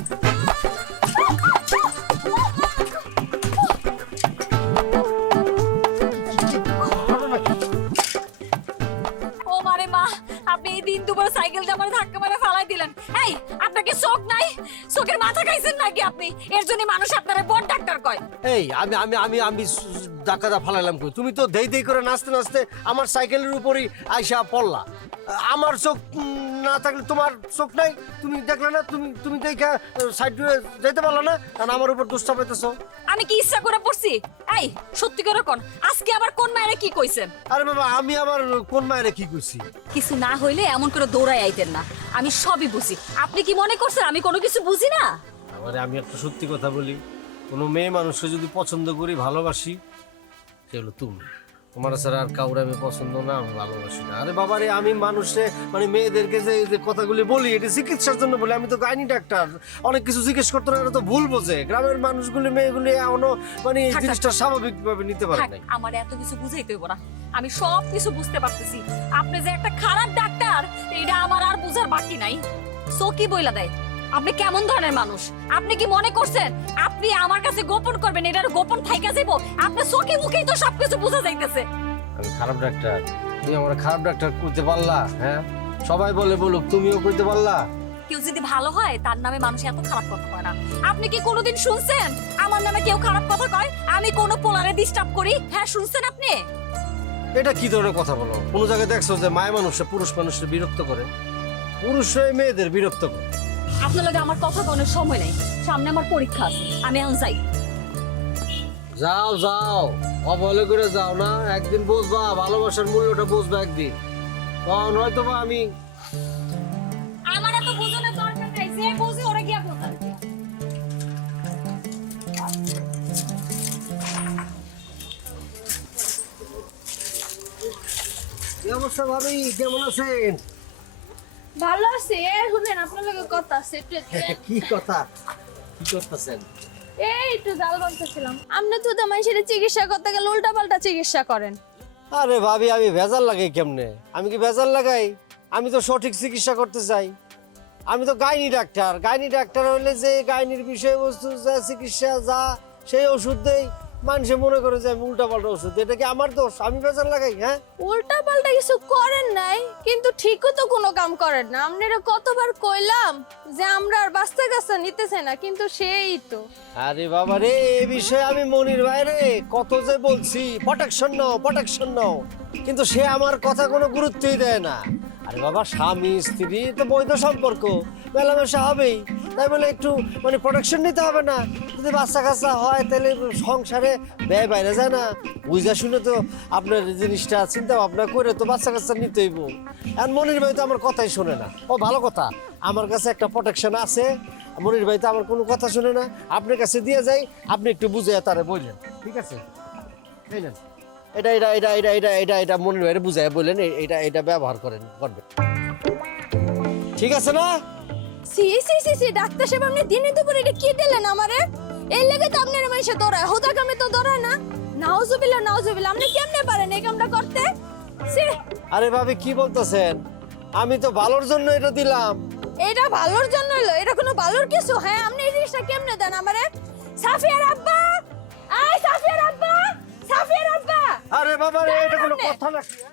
ও মারে মা, আপনি এই দিন দুপুর সাইকেলটা আমার ধাক্কা মারে ফালাই দিলেন। এই, আপনার কি চোখ নাই? চোখের মাথা খাইছেন নাকি আপনি? এর জন্য মানুষ আপনারে বড় ডাক্তার কয়। এই আমি আমি আমি আমি ডাকাটা ফালাইলাম কই? তুমি তো দেই দেই করে নাচতে নাচতে আমার সাইকেলের উপরই আইসা পড়লা। আমার চোখ না থাকলে তোমার চোখ নাই, তুমি দেখলে না? তুমি তুমি দেখা সাইড যেতে পারলা না, কারণ আমার উপর দোষ চাপাইতেছো। আমি কি ইচ্ছা করে পড়ছি? এই, সত্যি করে কোন, আজকে আবার কোন মায়েরে কি কইছেন? আরে বাবা, আমি আবার কোন মায়েরে কি কইছি? কিছু না হইলে এমন করে দৌড়াই আইতেন না। আমি সবই বুঝি। আপনি কি মনে করছেন আমি কোনো কিছু বুঝি না? আমি একটা সত্যি কথা বলি, কোনো মেয়ে মানুষকে যদি পছন্দ করি, ভালোবাসি, সে হলো তুমি। তোমার ছাড়া আর কাউরে আমি পছন্দ না, আমি ভালোবাসি না। আরে বাবারে, আমি মানুষে মানে মেয়েদেরকে যে কথাগুলি বলি, এটা চিকিৎসার জন্য বলি। আমি তো গাইনি ডাক্তার, অনেক কিছু জিজ্ঞেস করতে না, এটা তো ভুল বোঝে। গ্রামের মানুষগুলি মেয়েগুলি এখনো মানে এই জিনিসটা স্বাভাবিকভাবে নিতে পারে না। আমার এত কিছু বুঝাইতে হইব না, আমি সব কিছু বুঝতে পারতেছি। আপনি যে একটা খারাপ ডাক্তার, এটা আমার আর বুঝার বাকি নাই। সো কি বইলা দেয়? আপনি কেমন ধরনের মানুষ? আপনি কি মনে করছেন আপনি আমার কাছে গোপন করবেন? এটার গোপন থাইকা যাইব? আপনার চোখে মুখেই তো সবকিছু বোঝা যাইতেছে। আমি খারাপ ডাক্তার? তুমি আমার খারাপ ডাক্তার করতে পারলা? হ্যাঁ, সবাই বলে বলুক, তুমিও করতে পারলা? কেউ যদি ভালো হয় তার নামে মানুষ এত খারাপ কথা কয় না। আপনি কি কোনোদিন শুনছেন আমার নামে কেউ খারাপ কথা কয়? আমি কোনো পোলারে ডিস্টার্ব করি? হ্যাঁ, শুনছেন আপনি? এটা কি ধরনের কথা বলো? কোন জায়গায় দেখছো যে মায় মানুষে পুরুষ মানুষকে বিরক্ত করে? পুরুষরাই মেয়েদের বিরক্ত করে। আপনার লগে আমার কথা কোনো সময় নেই, সামনে আমার পরীক্ষা আছে, আমি এখন যাই। যাও যাও, অবহেলা করে যাও না, একদিন বুঝবা ভালোবাসার মূল্যটা, বুঝবা একদিন। তখন হয়তো বা আমি আমার এত বোঝানোর দরকার নাই, যে বুঝে ওরা গিয়া বোঝান। কি অবস্থা ভাবি, কেমন আছেন? ভালো আছে। শুনেন, আপনার লগে কথা আছে একটু। কি কথা, কি করতেছেন? এই একটু জাল বানতেছিলাম। আপনি তো মানুষের চিকিৎসা করতে গেলে উল্টা পাল্টা চিকিৎসা করেন। আরে ভাবি, আমি ভেজাল লাগাই কেমনে? আমি কি ভেজাল লাগাই? আমি তো সঠিক চিকিৎসা করতে চাই। আমি তো গাইনি ডাক্তার। গাইনি ডাক্তার হলে যে গাইনির বিষয়বস্তু যা চিকিৎসা, যা সেই ওষুধ দেই, মানুষে মনে করে যে আমি উল্টা পাল্টা ওষুধ। এটা কি আমার দোষ? আমি ভেজাল লাগাই? হ্যাঁ, উল্টা পাল্টা কিছু করেন নাই, কিন্তু ঠিকও তো কোনো কাম করেন না। আপনারা কতবার কইলাম যে আমরা আর বাচ্চা কাচ্চা নিতেছে না, কিন্তু সেই তো। আরে বাবা রে, এই বিষয়ে আমি মনির বাইরে কত যে বলছি, প্রোটেকশন নাও, প্রোটেকশন নাও, কিন্তু সে আমার কথা কোনো গুরুত্বই দেয় না। আরে বাবা, স্বামী স্ত্রী তো বৈধ সম্পর্ক, মেলামেশা হবেই, তাই বলে একটু মানে প্রোটেকশন নিতে হবে না? যদি বাচ্চা কাচ্চা হয় তাহলে সংসারে ব্যয় বাইরে যায় না? বুঝা শুনে তো আপনার জিনিসটা চিন্তা ভাবনা করে তো বাচ্চা কাচ্চা নিতে হইব। আর মনির ভাই তো আমার কথাই শোনে না। ও ভালো কথা, আমার কাছে একটা প্রোটেকশন আছে। মনির ভাই তো আমার কোনো কথা শুনে না। আপনার কাছে দিয়ে যাই, আপনি একটু বুঝে তারে বললেন, ঠিক আছে? এই নেন, এটা এটা এটা এটা এটা এটা এটা মনির ভাইরে বুঝাই বললেন, এটা এটা ব্যবহার করেন, করবেন, ঠিক আছে না? সি সি সি সি, ডাক্তার সাহেব, আপনি দিনে দুপুরে এটা কি দিলেন আমারে? এই লেগে তো আপনার মানুষে দৌড়ায়, হোদা কামে তো দৌড়ায় না। নাউজুবিল্লাহ নাউজুবিল্লাহ, আপনি কেমনে পারেন এই কামটা করতে? সি, আরে ভাবি, কি বলতেছেন? আমি তো ভালোর জন্য এটা দিলাম। এটা ভালোর জন্য হলো? এটা কোনো ভালোর কিছু? হ্যাঁ, আপনি এই জিনিসটা কেমনে দেন আমারে? সাফিয়ার আব্বা, আয় সাফিয়ার আব্বা, সাফিয়ার আব্বা। আরে বাবা রে, এটা কোনো আপনি? কথা নাকি?